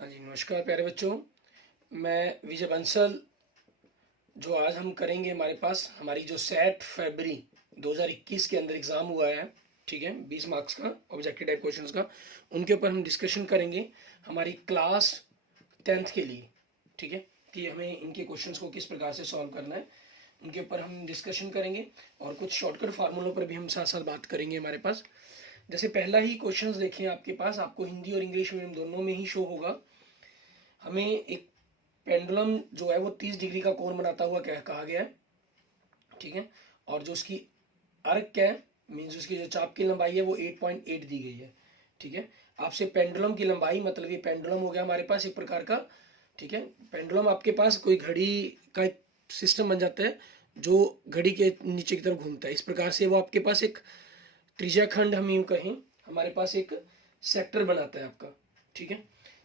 हाँ जी, नमस्कार प्यारे बच्चों। मैं विजय बंसल। जो आज हम करेंगे, हमारे पास हमारी जो सेट फरवरी 2021 के अंदर एग्ज़ाम हुआ है, ठीक है, 20 मार्क्स का ऑब्जेक्टिव टाइप क्वेश्चंस का, उनके ऊपर हम डिस्कशन करेंगे हमारी क्लास 10th के लिए, ठीक है, कि हमें इनके क्वेश्चंस को किस प्रकार से सॉल्व करना है, उनके ऊपर हम डिस्कशन करेंगे। और कुछ शॉर्टकट फार्मूलों पर भी हम साथ साथ बात करेंगे हमारे पास। जैसे पहला ही क्वेश्चंस देखें आपके पास, आपको हिंदी और इंग्लिश मीडियम दोनों में ही शो होगा। हमें एक पेंडुलम जो है वो 30 डिग्री का कोण बनाता हुआ कहा गया है, ठीक है, और जो उसकी अर्क है, मीन्स उसकी जो चाप की लंबाई है वो 8.8 दी गई है, ठीक है। आपसे पेंडुलम की लंबाई, मतलब ये पेंडुलम हो गया हमारे पास एक प्रकार का, ठीक है। पेंडुलम आपके पास कोई घड़ी का एक सिस्टम बन जाता है जो घड़ी के नीचे की तरफ घूमता है, इस प्रकार से वो आपके पास एक त्रिज्या खंड, हम यूं कहें, हमारे पास एक सेक्टर बनाता है आपका, ठीक है।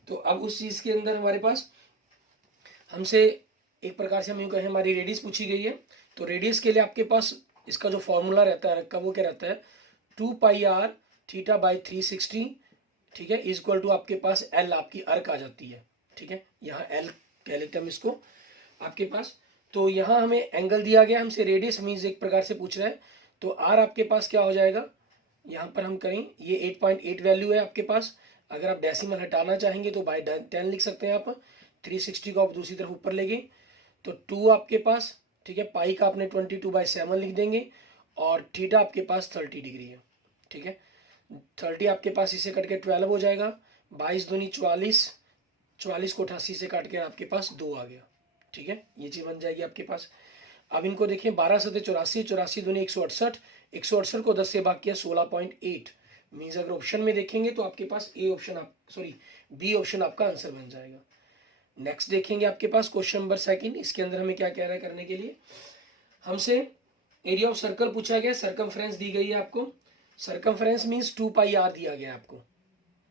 तो अब उस चीज के अंदर हमारे पास हमसे एक प्रकार से हम यूं कहें हमारी रेडियस पूछी गई है। तो रेडियस के लिए आपके पास इसका जो फॉर्मूला रहता है का, वो क्या रहता है, 2 पाई आर थीटा बाई 360, ठीक है, इज इक्वल टू आपके पास एल, आपकी अर्क आ जाती है, ठीक है, यहाँ एल कह लेते हैं हम इसको आपके पास। तो यहाँ हमें एंगल दिया गया, हमसे रेडियस मीन्स एक प्रकार से पूछ रहा है। तो आर आपके पास क्या हो जाएगा, यहाँ पर हम करें, ये 8.8 वैल्यू है आपके पास। अगर आप डेसिमल हटाना चाहेंगे तो बाई 10 लिख सकते हैं आप। 360 को आप दूसरी तरफ ऊपर ले गए तो 2 आपके पास, ठीक है, पाई का आपने 22/7 लिख देंगे, और थीटा आपके पास 30 डिग्री है, ठीक है। 30 आपके पास इसे कट के 12 हो जाएगा, 22 दूनी 44, 44 को 88 से काट के आपके पास 2 आ गया, ठीक है, ये चीज बन जाएगी आपके पास। अब इनको देखें, 12 से 84, 84 दूनी 168, 168 को 10 से भाग किया 16.8, मीन्स अगर ऑप्शन में देखेंगे तो आपके पास ए ऑप्शन, आप सॉरी बी ऑप्शन आपका आंसर बन जाएगा। नेक्स्ट देखेंगे आपके पास क्वेश्चन नंबर 2, इसके अंदर हमें क्या कह रहा है करने के लिए। हमसे एरिया ऑफ सर्कल पूछा गया, सरकमफ्रेंस दी गई है आपको। सरकमफ्रेंस मीन्स 2 पाई आर दिया गया आपको,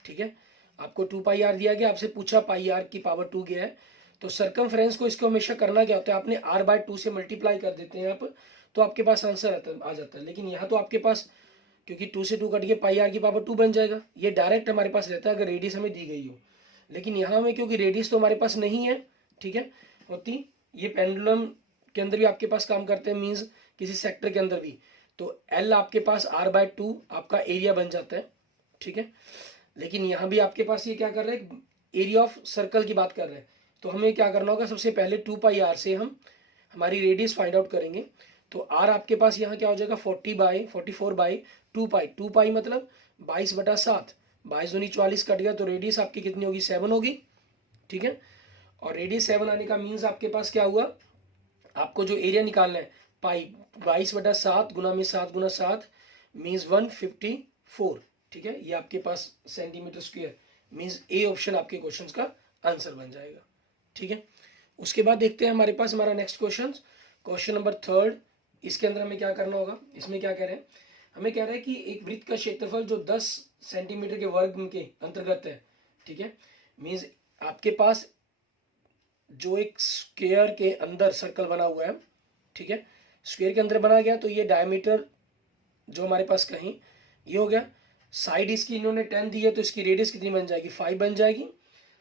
ठीक है, आपको 2 पाई आर दिया गया, आपसे पूछा पाई आर की पावर 2 गया है। तो सरकमफ्रेंस को इसको हमेशा करना क्या होता है, आपने r/2 से मल्टीप्लाई कर देते हैं आप, तो आपके पास आंसर आ जाता है। लेकिन यहाँ तो आपके पास, क्योंकि 2 से 2 कट के पाई आर की पावर 2 बन जाएगा, ये डायरेक्ट हमारे पास रहता है अगर रेडियस हमें दी गई हो। लेकिन यहाँ में क्योंकि रेडियस तो हमारे पास नहीं है, ठीक है, होती, ये पेंडुलम के अंदर भी आपके पास काम करते हैं, मीन्स किसी सेक्टर के अंदर भी। तो एल आपके पास r/2 आपका एरिया बन जाता है, ठीक है। लेकिन यहाँ भी आपके पास ये क्या कर रहे हैं, एरिया ऑफ सर्कल की बात कर रहे हैं। तो हमें क्या करना होगा, सबसे पहले 2 पाई आर से हम हमारी रेडियस फाइंड आउट करेंगे। तो आर आपके पास यहाँ क्या हो जाएगा, 44/2 पाई, 2 पाई मतलब 22/7, 22×2 = 44 कट गया, तो रेडियस आपकी कितनी होगी, 7 होगी, ठीक है। और रेडियस 7 आने का मीन्स आपके पास क्या हुआ, आपको जो एरिया निकालना है, पाई 22/7 गुना में 7 × 7 मीन्स 154, ठीक है, ये आपके पास centimetre square, means A option आपके क्वेश्चन का आंसर बन जाएगा, ठीक है। उसके बाद देखते हैं हमारे पास हमारा नेक्स्ट क्वेश्चन नंबर 3। इसके अंदर हमें क्या करना होगा, इसमें क्या कह रहे हैं, हमें कह रहे हैं कि एक वृत्त का क्षेत्रफल जो 10 सेंटीमीटर के वर्ग के अंतर्गत है, ठीक है, मीन्स आपके पास जो एक स्क्वायर के अंदर सर्कल बना हुआ है, ठीक है, स्क्वायर के अंदर बना गया, तो ये डायमीटर जो हमारे पास कहीं ये हो गया, साइड इसकी इन्होंने 10 दी है, तो इसकी रेडियस कितनी बन जाएगी, 5 बन जाएगी।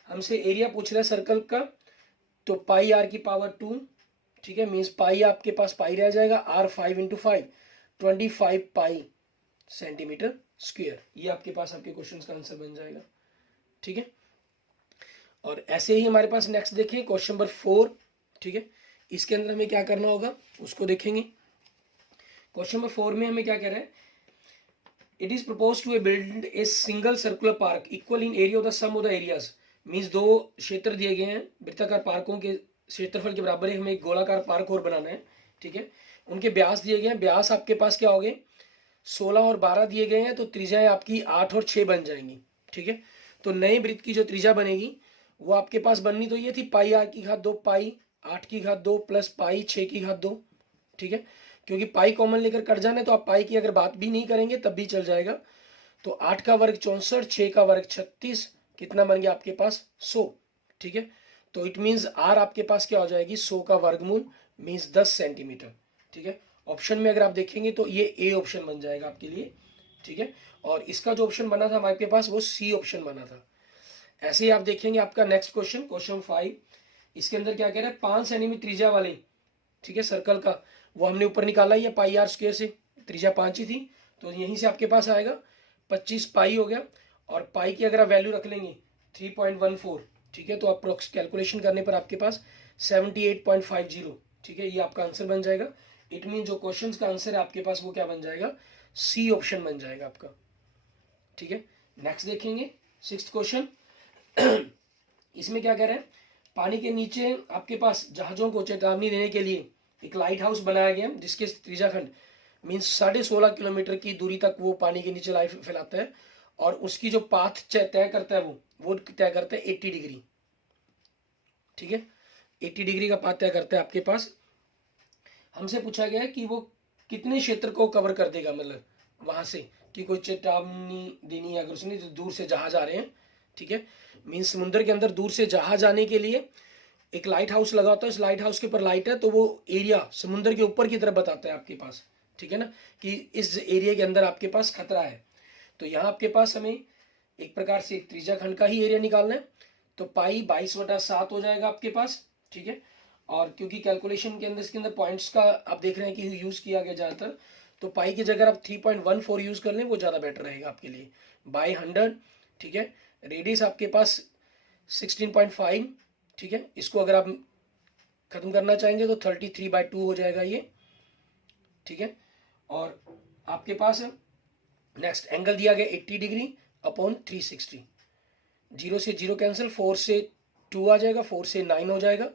हमसे एरिया पूछ रहा है सर्कल का, तो पाई आर की पावर 2, ठीक है, मीन्स पाई आपके पास पाई रह जाएगा, आर 5×5 25 पाई सेंटीमीटर स्क्वायर, ये आपके पास आपके क्वेश्चन का आंसर बन जाएगा, ठीक है। और ऐसे ही हमारे पास नेक्स्ट देखें क्वेश्चन नंबर 4, ठीक है, इसके अंदर हमें क्या करना होगा उसको देखेंगे। क्वेश्चन नंबर 4 में हमें क्या कह रहा है, it is propose to build a single circular park equal in area of the sum of the areas, means 2 क्षेत्र दिए गए हैं, वृत्ताकार पार्कों के क्षेत्रफल के बराबर ही हमें एक गोलाकार पार्क और बनाना है, ठीक है। उनके ब्यास दिए गए हैं, ब्यास आपके पास क्या हो गए, 16 और 12 दिए गए हैं, तो त्रिज्याएं आपकी 8 और 6 बन जाएंगी, ठीक है। तो नए वृत्त की जो त्रिज्या बनेगी वो आपके पास बननी तो ये थी पाई आर की घात 2, पाई 8 की घात 2 प्लस पाई 6 की घात 2, ठीक है, क्योंकि पाई कॉमन लेकर कट जाना है, तो आप पाई की अगर बात भी नहीं करेंगे तब भी चल जाएगा। तो 8 का वर्ग 64, 6 का वर्ग 36, कितना बन गया आपके पास 100, ठीक है। तो इट मीन्स आर आपके पास क्या हो जाएगी, 100 का वर्गमूल मीन्स 10 सेंटीमीटर, ठीक है। ऑप्शन में अगर आप देखेंगे तो ये ए ऑप्शन बन जाएगा आपके लिए, ठीक है। और इसका जो ऑप्शन बना था हमारे पास वो सी ऑप्शन बना था। ऐसे ही आप देखेंगे आपका नेक्स्ट क्वेश्चन, क्वेश्चन 5, इसके अंदर क्या कह रहा है, 5 सेंटीमीटर त्रिज्या वाले, ठीक है, सर्कल का, वो हमने ऊपर निकाला ही है पाई आर स्क्वायर से, त्रिज्या 5 ही थी, तो यहीं से आपके पास आएगा 25 पाई हो गया, और पाई की अगर आप वैल्यू रख लेंगे 3.14, ठीक है, तो अप्रोक्स कैलकुलेशन करने पर आपके पास 78.50, ठीक है, ये आपका आंसर बन जाएगा। इट मीन जो क्वेश्चन का आंसर है आपके पास वो क्या बन जाएगा, सी ऑप्शन बन जाएगा आपका, ठीक है। नेक्स्ट देखेंगे 6th क्वेश्चन। इसमें क्या कह रहे हैं, पानी के नीचे आपके पास जहाजों को चेतावनी देने के लिए एक लाइट हाउस बनाया गया, जिसके त्रिज्या खंड मीन्स 16.5 किलोमीटर की दूरी तक वो पानी के नीचे लाइट फैलाता है, और उसकी जो पाथ तय करता है वो तय करता है 80 डिग्री, ठीक है, 80 डिग्री का पाथ तय करता है आपके पास। हमसे पूछा गया है कि वो कितने क्षेत्र को कवर कर देगा, मतलब वहां से कि कोई चेतावनी देनी है अगर उसने, तो दूर से जहाज आ रहे हैं, ठीक है, मीन्स समुद्र के अंदर दूर से जहाज आने के लिए एक लाइट हाउस लगा होता है, इस लाइट हाउस के ऊपर लाइट है, तो वो एरिया समुद्र के ऊपर की तरफ बताता है आपके पास, ठीक है ना, कि इस एरिया के अंदर आपके पास खतरा है। तो यहाँ आपके पास हमें एक प्रकार से त्रिज्या खंड का ही एरिया निकालना है, तो पाई 22/7 हो जाएगा आपके पास, ठीक है, और क्योंकि कैलकुलेशन के अंदर इसके अंदर पॉइंट्स का आप देख रहे हैं कि यूज किया गया ज़्यादातर, तो पाई की जगह आप 3.14 यूज कर लें, वो ज़्यादा बेटर रहेगा आपके लिए, बाई 100, ठीक है। रेडियस आपके पास 16.5, ठीक है, इसको अगर आप खत्म करना चाहेंगे तो 33/2 हो जाएगा ये, ठीक है। और आपके पास नेक्स्ट एंगल दिया गया 80 डिग्री अपॉन 360, 0 से 0 कैंसिल, 4 से 2 आ जाएगा, 4 से 9 हो जाएगा,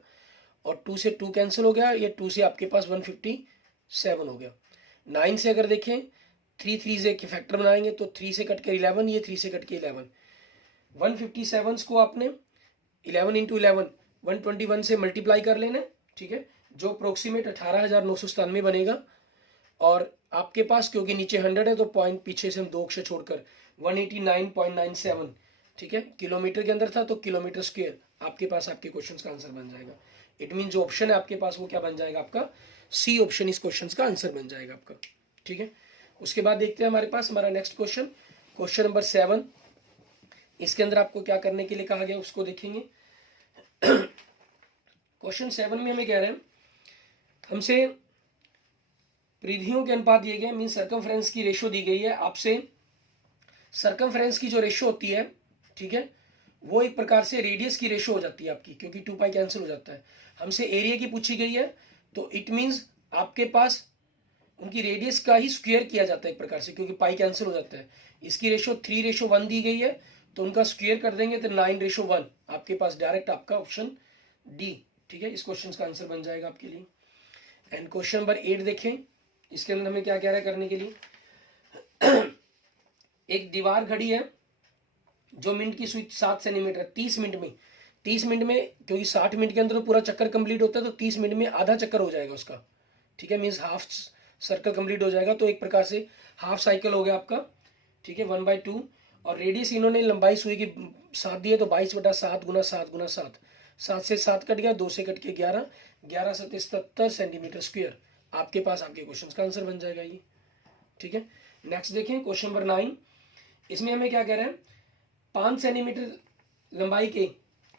और 2 से 2 कैंसिल हो गया, ये 2 से आपके पास 157 हो गया। 9 से अगर देखें 3 3 से फैक्टर बनाएंगे तो 3 से कट के 11, ये 3 से कट के 11, 157 को आपने 11 इंटू 11 121 से मल्टीप्लाई कर लेना, ठीक है, जो अप्रोक्सीमेट 18,997 बनेगा। और आपके पास क्योंकि नीचे 100 है तो पॉइंट पीछे से हम 2 अक्षर छोड़कर 189.97, ठीक है, किलोमीटर के अंदर था, तो किलोमीटर स्क्वायर आपके पास आपके क्वेश्चन का आंसर बन जाएगा। इट मीन जो ऑप्शन है आपके पास वो क्या बन जाएगा, आपका सी ऑप्शन इस क्वेश्चन का आंसर बन जाएगा आपका, ठीक है। उसके बाद देखते हैं हमारे पास हमारा नेक्स्ट क्वेश्चन, क्वेश्चन नंबर 7। इसके अंदर आपको क्या करने के लिए कहा गया उसको देखेंगे। क्वेश्चन 7 में हमें कह रहे हैं, हमसे परिधियों के अनुपात दिए गए, मीन सर्कमफ्रेंस की रेशो दी गई है आपसे। सर्कमफ्रेंस की जो रेशो होती है, ठीक है, वो एक प्रकार से रेडियस की रेशो हो जाती है आपकी, क्योंकि 2 पाई कैंसिल हो जाता है। हमसे एरिया की पूछी गई है, तो इट मीन्स आपके पास उनकी रेडियस का ही स्क्वायर किया जाता है एक प्रकार से, क्योंकि पाई कैंसिल हो जाता है। इसकी रेशो 3:1 दी गई है, तो उनका स्क्वायर कर देंगे तो 9:1 आपके पास डायरेक्ट आपका ऑप्शन डी, ठीक है, इस क्वेश्चन का आंसर बन जाएगा आपके लिए। एंड क्वेश्चन नंबर 8 देखें, इसके अंदर हमें क्या कह रहा है करने के लिए। एक दीवार घड़ी है जो मिनट की स्विच 7 सेंटीमीटर, 30 मिनट में, 30 मिनट में, क्योंकि 60 मिनट के अंदर तो पूरा चक्कर कंप्लीट होता है, तो 30 मिनट में आधा चक्कर हो जाएगा उसका, ठीक है, मीन्स हाफ सर्कल कंप्लीट हो जाएगा, तो एक प्रकार से हाफ साइकिल हो गया आपका, ठीक है, 1/2। और रेडियस इन्होंने लंबाई सुई की 7 दी है, तो 22/7 गुना 7 गुना 7, 7 से 7 कट गया, 2 से कट के 11, 11 7 77 सेंटीमीटर स्क्वायर आपके पास आपके क्वेश्चन का आंसर बन जाएगा ये, ठीक है। नेक्स्ट देखें क्वेश्चन नंबर 9। इसमें हमें क्या कह रहे हैं, 5 सेंटीमीटर लंबाई के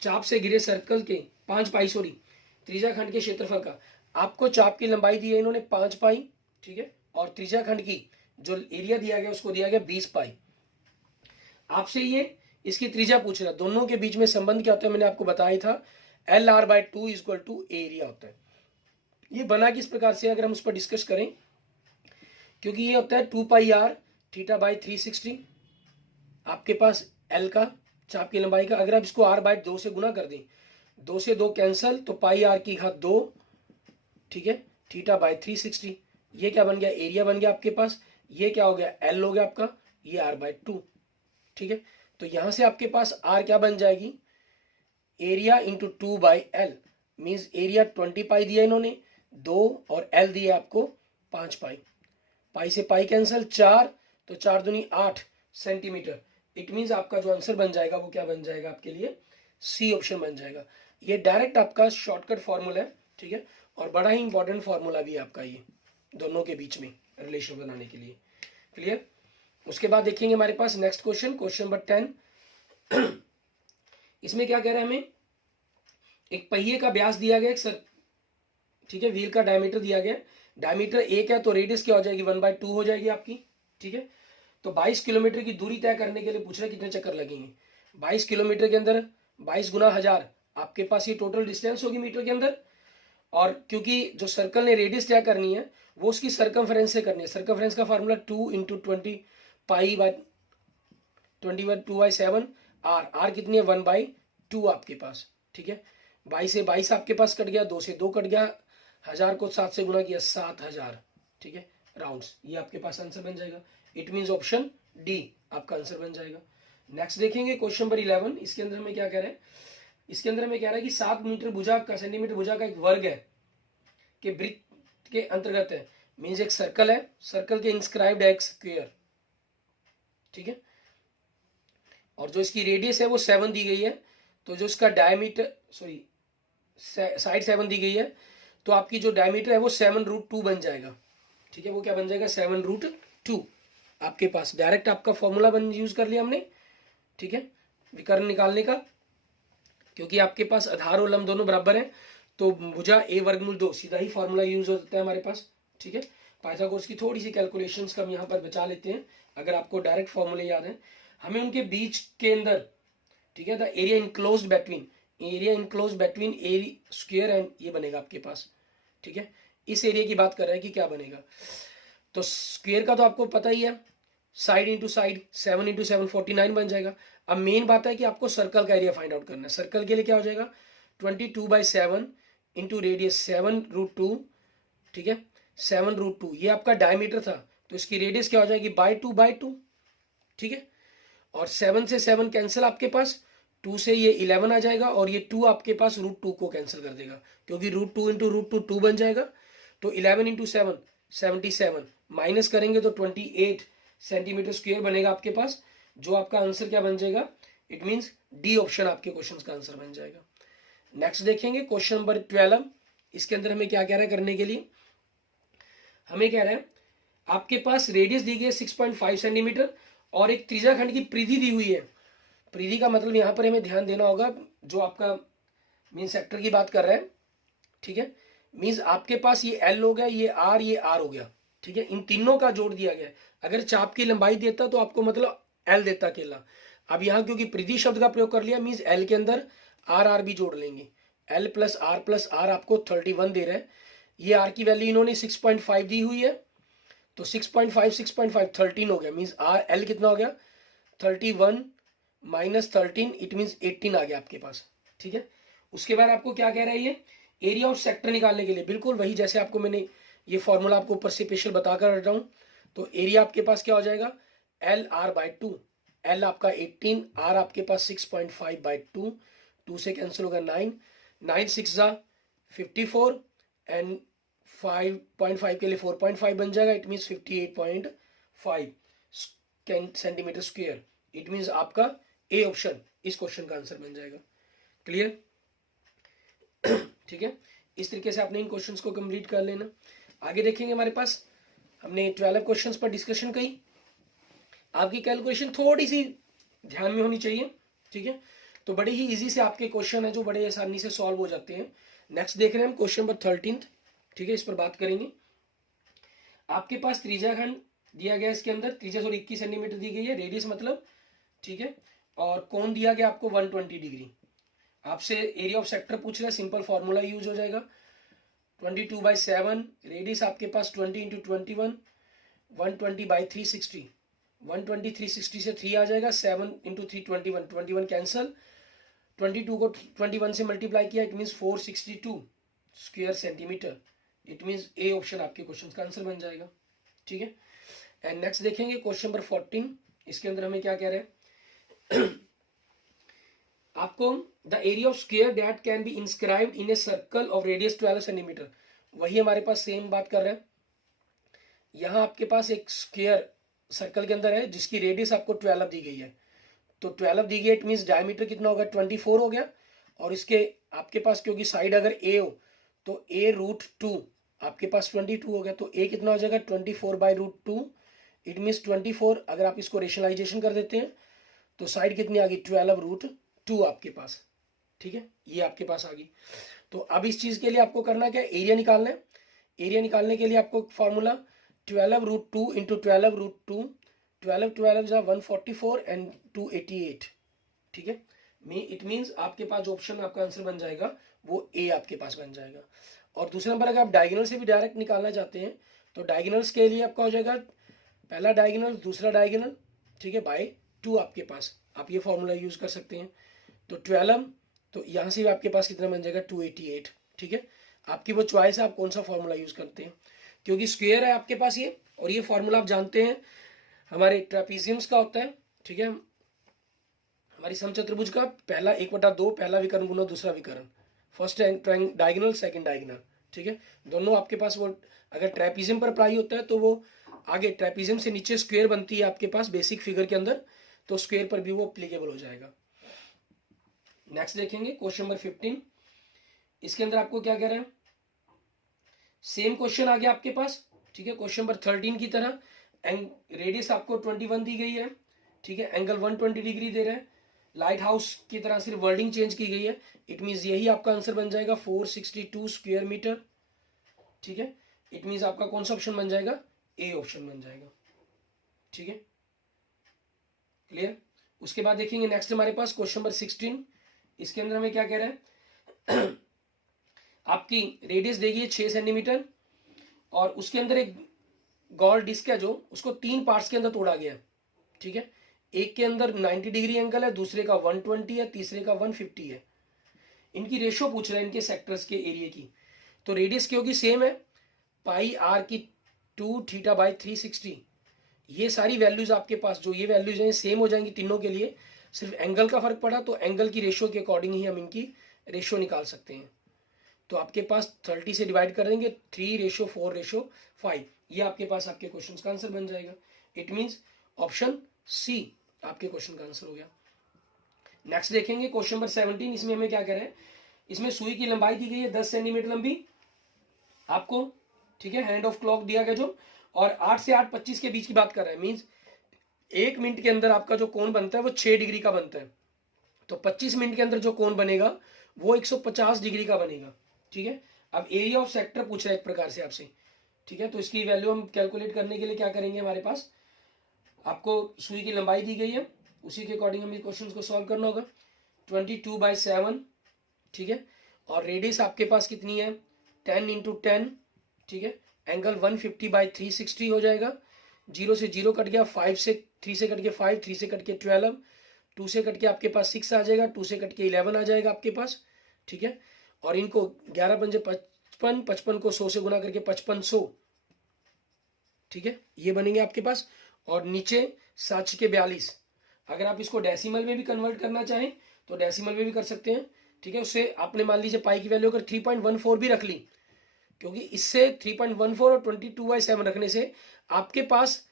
चाप से घिरे सर्कल के 5 पाई त्रिज्या खंड के क्षेत्रफल का, आपको चाप की लंबाई दी है इन्होंने 5 पाई, ठीक है, और त्रिज्या खंड की जो एरिया दिया गया उसको दिया गया 20 पाई। आपसे ये इसकी त्रिज्या पूछ रहा है, दोनों के बीच में संबंध क्या होता है मैंने आपको बताया था, LR/2 = एरिया होता है। ये बना किस प्रकार से अगर हम उस पर डिस्कस करें, क्योंकि ये होता है 2πr θ/360 आपके पास L का चाप की लंबाई का, अगर आप इसको R/2 से गुना कर दें, 2 से 2 कैंसल, तो πr²2, ठीक है, θ/360, ये क्या बन गया, एरिया बन गया आपके पास। ये क्या हो गया, L हो गया आपका, ये R/2, ठीक है। तो यहां से आपके पास R क्या बन जाएगी, area into 2/L, means area 20 पाई दिया इन्होंने 2, और L दिया आपको 5 पाई, पाई से पाई कैंसल, 4, तो 4 दूनी 8 सेंटीमीटर। इट मीन्स आपका जो आंसर बन जाएगा वो क्या बन जाएगा आपके लिए, सी ऑप्शन बन जाएगा। ये डायरेक्ट आपका शॉर्टकट फॉर्मूला है, ठीक है, और बड़ा ही इंपॉर्टेंट फॉर्मूला भी है आपका ये दोनों के बीच में रिलेशन बनाने के लिए। क्लियर। उसके बाद देखेंगे हमारे पास नेक्स्ट क्वेश्चन, क्वेश्चन नंबर 10। इसमें क्या कह रहा है हमें, एक पहिए का व्यास दिया गया, एक सर, ठीक है, व्हील का डायमीटर दिया गया, डायमीटर 1 है तो रेडियस क्या हो जाएगी 1/2 हो जाएगी आपकी, ठीक है। तो 22 किलोमीटर की दूरी तय करने के लिए पूछ रहा है कितने चक्कर लगेंगे। 22 किलोमीटर के अंदर 22 गुना 1000, आपके पास ये टोटल डिस्टेंस होगी मीटर के अंदर। और क्योंकि जो सर्कल ने रेडियस तय करनी है वो उसकी सर्कमफ्रेंस से करनी है। सर्कमफ्रेंस का फार्मूला 2 × 20 2/7 आर कितनी है 1/2 आपके पास, ठीक है। 22 से 22 आपके पास कट गया, 2 से 2 कट गया, 1000 को 7 से गुना किया 7000, ठीक है, राउंड्स। ये आपके पास आंसर बन जाएगा। इट मीन्स ऑप्शन डी आपका आंसर बन जाएगा। नेक्स्ट देखेंगे क्वेश्चन नंबर 11। इसके अंदर हमें क्या कह रहे हैं, इसके अंदर हमें कह रहा है कि 7 मीटर भुजा का सेंटीमीटर भुजा का एक वर्ग है के वृत्त के अंतर्गत है। मीन्स एक सर्कल है, सर्कल के इंस्क्राइब्ड है एक स्क्वायर, ठीक है, और जो इसकी रेडियस है वो 7 दी गई है, तो जो इसका डायमीटर सॉरी साइड 7 दी गई है, तो आपकी जो डायमीटर है वो 7√2 बन जाएगा, ठीक है। वो क्या बन जाएगा 7√2 आपके पास। डायरेक्ट आपका फॉर्मूला बन यूज कर लिया हमने, ठीक है, विकर्ण निकालने का, क्योंकि आपके पास आधार और लंब दोनों बराबर हैं, तो भुजा a√2 सीधा ही फॉर्मूला यूज होता है हमारे पास, ठीक है। पाइथागोरस की थोड़ी सी कैलकुलेशंस का हम यहाँ पर बचा लेते हैं, अगर आपको डायरेक्ट फॉर्मूले याद है। हमें उनके बीच के अंदर, ठीक है, the area enclosed between area square and ये बनेगा आपके पास, ठीक है। इस एरिया की बात कर रहा है कि क्या बनेगा, तो स्क्वायर का तो आपको पता ही है, साइड इंटू साइड 7 × 7 49 बन जाएगा। अब मेन बात है कि आपको सर्कल का एरिया फाइंड आउट करना है। सर्कल के लिए क्या हो जाएगा 22/7 इंटू रेडियस 7√2, ठीक है, 7√2 ये आपका डायमीटर था, तो इसकी रेडियस क्या हो जाएगी 2/2, ठीक है। और 7 से 7 कैंसिल आपके पास, 2 से ये 11 आ जाएगा, और ये 2 आपके पास √2 को कैंसिल कर देगा, क्योंकि √2 × √2 2 बन जाएगा। तो 11 × 7 77, माइनस करेंगे तो 28 सेंटीमीटर स्क्वायर बनेगा आपके पास, जो आपका आंसर क्या बन जाएगा, इट मींस डी ऑप्शन आपके क्वेश्चन का आंसर बन जाएगा। नेक्स्ट देखेंगे क्वेश्चन नंबर 12। इसके अंदर हमें क्या कह रहा है करने के लिए, हमें कह रहा है आपके पास रेडियस दी गई है 6.5 सेंटीमीटर और एक त्रिज्याखंड की परिधि दी हुई है। परिधि का मतलब यहाँ पर हमें ध्यान देना होगा, जो आपका मीन सेक्टर की बात कर रहा है, ठीक है। मीन्स आपके पास ये एल हो गया, ये आर हो गया, ठीक है, इन तीनों का जोड़ दिया गया। अगर चाप की लंबाई देता तो आपको मतलब एल देता अकेला। अब यहाँ क्योंकि परिधि शब्द का प्रयोग कर लिया, मीन्स एल के अंदर आर भी जोड़ लेंगे, एल प्लस आर आपको 31 दे रहा है। ये आर की वैल्यू इन्होंने 6.5 दी हुई है, तो 6.5 13 हो गया, मीन्स आर एल कितना हो गया 31 - 13, इट मीन्स 18 आ गया आपके पास, ठीक है। उसके बाद आपको क्या कह रहा है, ये एरिया ऑफ सेक्टर निकालने के लिए बिल्कुल वही जैसे आपको मैंने ये फॉर्मूला आपको ऊपर से स्पेशल बताकर हट रहा हूँ। तो एरिया आपके पास क्या हो जाएगा LR/2, एल आपका 18, आर आपके पास 6.5/2, 2 से कैंसिल होगा 9, 9 6 जा 54 एंड 5.5 के लिए 4.5 बन जाएगा, it means 58.5 centimetre square. It means आपका ए ऑप्शन इस क्वेश्चन का आंसर बन जाएगा। क्लियर, ठीक है। इस तरीके से आपने इन क्वेश्चंस को कंप्लीट कर लेना। आगे देखेंगे हमारे पास हमने 12 क्वेश्चंस पर डिस्कशन की। आपकी कैलकुलेशन थोड़ी सी ध्यान में होनी चाहिए, ठीक है। तो बड़े ही इजी से आपके क्वेश्चन है जो बड़े आसानी से सॉल्व हो जाते हैं। नेक्स्ट देख रहे हैं हम क्वेश्चन नंबर 13, ठीक है, इस पर बात करेंगे। आपके पास त्रिज्याखंड दिया गया, इसके अंदर त्रिज्या 21 सेंटीमीटर दी गई है, रेडियस मतलब, ठीक है, और कोण दिया गया आपको 120 डिग्री। आपसे एरिया ऑफ सेक्टर पूछ रहा है, सिंपल फॉर्मूला यूज हो जाएगा 22/7, रेडियस आपके पास 20 × 21, 120/360, 120 360 से 3 आ जाएगा, 7 × 3 21 कैंसल, 22 को 21 से मल्टीप्लाई किया, it means 462 square centimetre. It means A option आपके क्वेश्चन का आंसर बन जाएगा, ठीक है। एंड नेक्स्ट देखेंगे क्वेश्चन नंबर 14। इसके अंदर हमें क्या कह रहे हैं आपको the area of square that can be inscribed in a circle of radius 12 centimetre. वही हमारे पास सेम बात कर रहे हैं। यहाँ आपके पास एक स्क्वायर सर्कल के अंदर है जिसकी रेडियस आपको 12 दी गई है, तो 12 दी गई, इट मीन्स डायमीटर कितना होगा 24 हो गया, और इसके आपके पास क्योंकि साइड अगर ए हो तो a√2 आपके पास 22 हो गया, तो a कितना हो जाएगा 24/√2, इट मीन्स 24। अगर आप इसको रेशनलाइजेशन कर देते हैं तो साइड कितनी आ गई 12√2, 2 आपके पास, ठीक है, ये आपके पास आ गई। तो अब इस चीज के लिए आपको करना क्या है, एरिया निकालना है। एरिया निकालने के लिए आपको फॉर्मूला 12√2 इंटू 12√2, 12 जा 144 एंड 288, ठीक है। इट मीन्स आपके पास जो ऑप्शन में आपका आंसर बन जाएगा वो ए आपके पास बन जाएगा। और दूसरा नंबर, अगर आप डायगोनल से भी डायरेक्ट निकालना चाहते हैं तो डायगोनल्स के लिए आपका हो जाएगा पहला डायगोनल दूसरा डायगोनल, ठीक है, बाय 2 आपके पास, आप ये फॉर्मूला यूज कर सकते हैं। तो 12, तो यहाँ से भी आपके पास कितना बन जाएगा 288, ठीक है। आपकी वो चॉइस है, आप कौन सा फॉर्मूला यूज करते हैं, क्योंकि स्क्वायर है आपके पास ये, और ये फॉर्मूला आप जानते हैं हमारे ट्रेपीजियम्स का होता है, ठीक है, हमारी समचतुर्भुज का पहला 1/2, पहला विकर्ण गुना दूसरा विकर्ण, फर्स्ट डायगोनल सेकंड डायगोनल, ठीक है। दोनों आपके पास वो अगर ट्रेपीजियम पर अप्लाई होता है तो वो आगे ट्रेपीजियम से नीचे स्क्वायर बनती है आपके पास बेसिक फिगर के अंदर, तो स्क्वायर पर भी वो अप्लीकेबल हो जाएगा। नेक्स्ट देखेंगे क्वेश्चन नंबर 15। इसके अंदर आपको क्या कह रहा है, सेम क्वेश्चन आ गया आपके पास, ठीक है, क्वेश्चन नंबर 13 की तरह। रेडियस आपको 21 दी गई है, ठीक है, एंगल 120 डिग्री दे रहा है, लाइट हाउस की तरह सिर्फ वर्डिंग चेंज की गई है। इट मीन्स यही आपका आंसर बन जाएगा 462 स्क्वायर मीटर, ठीक है। इट मीन्स आपका कौन सा ऑप्शन बन जाएगा, ए ऑप्शन बन जाएगा, ठीक है, क्लियर। उसके बाद देखेंगे नेक्स्ट हमारे पास क्वेश्चन नंबर 16। इसके अंदर हमें क्या कह रहा है आपकी रेडियस देगी 6 सेंटीमीटर, और उसके अंदर एक गोल डिस्क है जो उसको 3 पार्ट्स के अंदर तोड़ा गया है, ठीक है। एक के अंदर 90 डिग्री एंगल है, दूसरे का 120 है, तीसरे का 150 है। इनकी रेशो पूछ रहा है इनके सेक्टर्स के एरिया की। तो रेडियस क्योंकि सेम है, पाई आर की 2 थीटा बाई 360, ये सारी वैल्यूज आपके पास जो ये वैल्यूज हैं सेम हो जाएंगी तीनों के लिए, सिर्फ एंगल का फर्क पड़ा, तो एंगल की रेशो के अकॉर्डिंग ही हम इनकी रेशो निकाल सकते हैं। तो आपके पास 30 से डिवाइड कर देंगे, 3:4:5, ये आपके पास आपके क्वेश्चन का आंसर बन जाएगा। इट मीन्स ऑप्शन सी आपके क्वेश्चन का आंसर हो गया। नेक्स्ट देखेंगे क्वेश्चन नंबर 17। इसमें हमें क्या कह रहे हैं, इसमें सुई की लंबाई दी गई है 10 सेंटीमीटर लंबी आपको, ठीक है, हैंड ऑफ क्लॉक दिया गया जो, और 8 से 8:25 के बीच की बात कर रहा है। मीन्स 1 मिनट के अंदर आपका जो कोण बनता है वो 6 डिग्री का बनता है, तो 25 मिनट के अंदर जो कोण बनेगा वो 150 डिग्री का बनेगा, ठीक है। अब एरिया ऑफ सेक्टर पूछ रहा है एक प्रकार से आपसे, ठीक है। तो इसकी वैल्यू हम कैलकुलेट करने के लिए क्या करेंगे, हमारे पास आपको सुई की लंबाई दी गई है, उसी के अकॉर्डिंग हमें क्वेश्चन को सॉल्व करना होगा। 22/7, ठीक है, और रेडियस आपके पास कितनी है 10 × 10, ठीक है, एंगल 150/360 हो जाएगा। 0 से 0 कट गया, 5 से 3 से कट के 5, 3 से कट के 12, 2 से कट के आपके पास 6 आ जाएगा, 2 से कट के 11 आ जाएगा आपके पास, ठीक है। और इनको 11 पंजे 55, 55 को 100 से गुना करके 5500, ठीक है, ये बनेंगे आपके पास। और नीचे 7 के 42, अगर आप इसको डेसिमल में भी कन्वर्ट करना चाहें तो डेसिमल में भी कर सकते हैं, ठीक है। उससे आपने मान लीजिए पाई की वैल्यू अगर 3.14 भी रख ली, क्योंकि इससे 3.14 और 22/7 रखने से आपके पास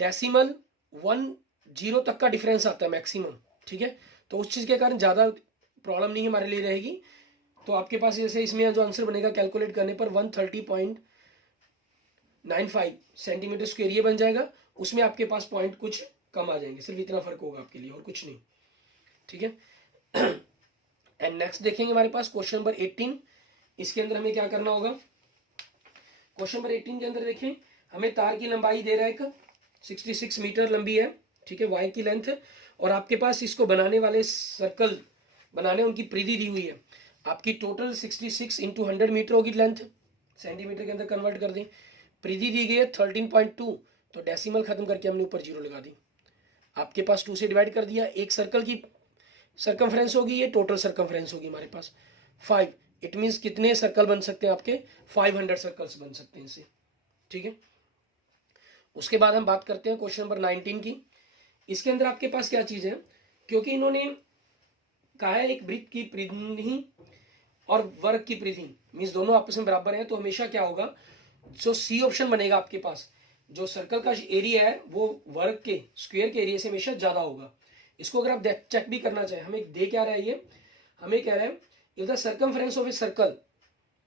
डेसिमल 10 तक का डिफरेंस आता है मैक्सिमम, ठीक है। तो उस चीज के कारण ज्यादा प्रॉब्लम नहीं हमारे लिए रहेगी। तो आपके पास जैसे इसमें जो आंसर बनेगा कैलकुलेट करने पर 130.95 सेंटीमीटर स्क्वायर ये बन जाएगा। उसमें आपके पास पॉइंट कुछ कम आ जाएंगे, सिर्फ इतना फर्क होगा आपके लिए और कुछ नहीं, ठीक है। एंड नेक्स्ट देखेंगे हमारे पास क्वेश्चन नंबर 18। इसके अंदर हमें क्या करना होगा, क्वेश्चन नंबर 18 के अंदर देखें, हमें तार की लंबाई दे रहा है 66 मीटर लंबी है, ठीक है, वायर की लेंथ, और आपके पास इसको बनाने वाले सर्कल बनाने उनकी परिधि दी हुई है। आपकी टोटल 66 × 100 मीटर होगी लेंथ, सेंटीमीटर के अंदर कन्वर्ट कर दें। परिधि दी गई है 13.2, तो डेसिमल खत्म करके हमने ऊपर 0 लगा दी। आपके पास 2 से डिवाइड कर दिया, एक सर्कल की सर्कमफ्रेंस होगी, ये टोटल सर्कमफ्रेंस होगी हमारे पास 5। इट मीन्स कितने सर्कल बन सकते हैं आपके 500 सर्कल्स बन सकते हैं इससे, ठीक है। उसके बाद हम बात करते हैं क्वेश्चन नंबर 19 की। इसके अंदर आपके पास क्या चीज है, क्योंकि इन्होंने कहा है एक वृत्त की परिधि और वर्ग की परिधि मीन्स दोनों आपस में बराबर हैं, तो हमेशा क्या होगा, जो सी ऑप्शन बनेगा आपके पास, जो सर्कल का एरिया है वो वर्ग के स्क्वायर के एरिया से हमेशा ज्यादा होगा। इसको अगर आप चेक भी करना चाहें, हमें दे क्या रहा है ये, हमें कह रहा है if the circumference of a circle,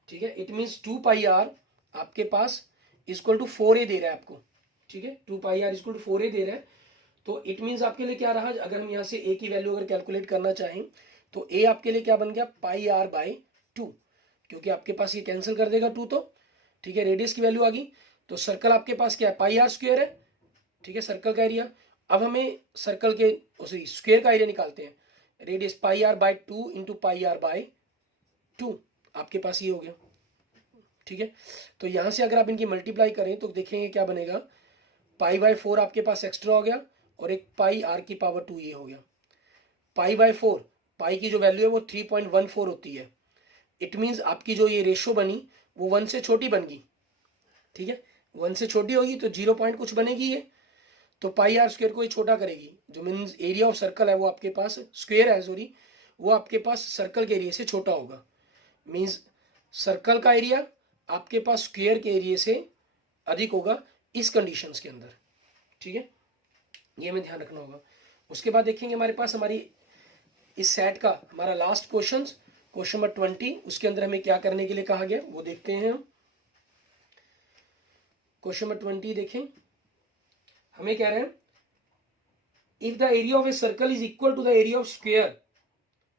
ठीक है, इट मीन्स 2πr आपके पास इक्वल टू 4a दे रहा है आपको, ठीक है, 2πr इक्वल टू 4a दे रहा है। तो इट मीन्स आपके लिए क्या रहा, अगर हम यहाँ से a की वैल्यू अगर कैलकुलेट करना चाहें तो ए आपके लिए क्या बन गया, पाई आर बाय 2, क्योंकि आपके पास ये कैंसिल कर देगा 2 तो, ठीक है। रेडियस की वैल्यू आ गई, तो सर्कल आपके पास क्या है, पाई आर स्क्वायर है, ठीक है, सर्कल का एरिया। अब हमें सर्कल के स्क्वायर का एरिया निकालते हैं, radius pi R by 2 into pi R by 2, आपके पास ये हो गया, ठीक है। तो यहां से अगर आप इनकी मल्टीप्लाई करें तो देखेंगे क्या बनेगा, पाई बाय 4 आपके पास एक्स्ट्रा हो गया, और एक पाई आर की पावर 2 ये हो गया। पाई बाय 4, पाई की जो वैल्यू है वो 3.14 होती है। इट मीन्स आपकी जो ये रेशो बनी वो 1 से छोटी बन गई, ठीक है, 1 से छोटी होगी तो 0 पॉइंट कुछ बनेगी ये, तो पाई आर स्क्वायर को ये छोटा करेगी, जो मीन्स एरिया ऑफ सर्कल है वो आपके पास, स्क्वायर है सॉरी, वो आपके पास सर्कल के एरिया से छोटा होगा। मीन्स सर्कल का एरिया आपके पास स्क्वायर के एरिया से अधिक होगा इस कंडीशंस के अंदर, ठीक है, ये हमें ध्यान रखना होगा। उसके बाद देखेंगे हमारे पास हमारी इस सेट का हमारा लास्ट क्वेश्चन नंबर 20, उसके अंदर हमें क्या करने के लिए कहा गया वो देखते हैं हम। क्वेश्चन नंबर 20 देखें, हमें कह रहे हैं if the area of a circle is equal to the area of square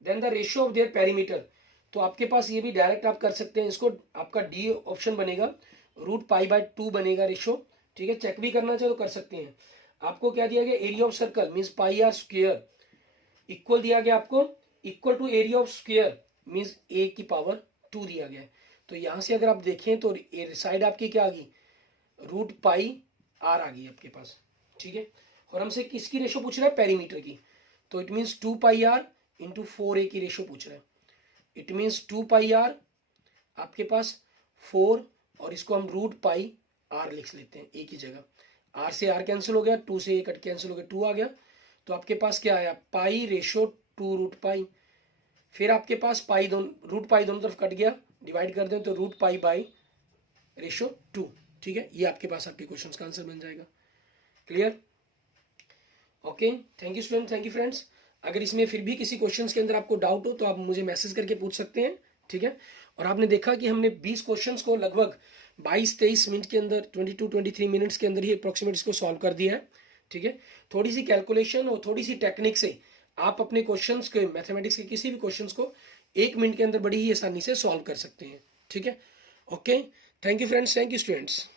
then the ratio of their perimeter. तो आपके पास ये भी डायरेक्ट आप कर सकते हैं इसको, आपका डी ऑप्शन बनेगा, रूट पाई बाय 2 बनेगा रेशियो, ठीक है। चेक भी करना चाहे तो कर सकते हैं। आपको क्या दिया गया, area of circle means pi R square equal दिया गया आपको, equal to area of square means A की पावर 2 दिया गया है। तो यहां से अगर आप देखें तो साइड आपकी क्या आ गई, रूट पाई आर आ गई आपके पास, ठीक है। और हमसे किसकी रेशो पूछ रहा है, पेरीमीटर की, तो it means 2 pi R into 4a की रेशो पूछ रहा है। इट मीन्स 2 पाई आर आपके पास 4, और इसको हम रूट पाई आर लिख लेते हैं ए की जगह, आर से आर कैंसिल हो गया, 2 से ए कट कैंसिल हो गया, 2 आ गया, तो आपके पास क्या आया, पाई रेशो 2 रूट पाई, फिर आपके पास पाई दोनों रूट पाई दोनों तरफ कट गया, डिवाइड कर दें तो रूट पाई बाई रेशो 2, ठीक है। ये आपके पास आपके क्वेश्चन का आंसर बन जाएगा। Clear, okay, thank you student, thank you friends. अगर इसमें फिर भी किसी क्वेश्चंस के अंदर आपको डाउट हो तो आप मुझे मैसेज करके पूछ सकते हैं, ठीक है। और आपने देखा कि हमने 20 क्वेश्चंस को लगभग 22-23 मिनट के अंदर, 22-23 मिनट्स के अंदर ही अप्रोक्सीमेट इसको सॉल्व कर दिया है, ठीक है। थोड़ी सी कैलकुलेशन और थोड़ी सी टेक्निक से आप अपने क्वेश्चंस के, मैथमेटिक्स के किसी भी क्वेश्चंस को 1 मिनट के अंदर बड़ी ही आसानी से सॉल्व कर सकते हैं, ठीक है। Okay, thank you friends, thank you students.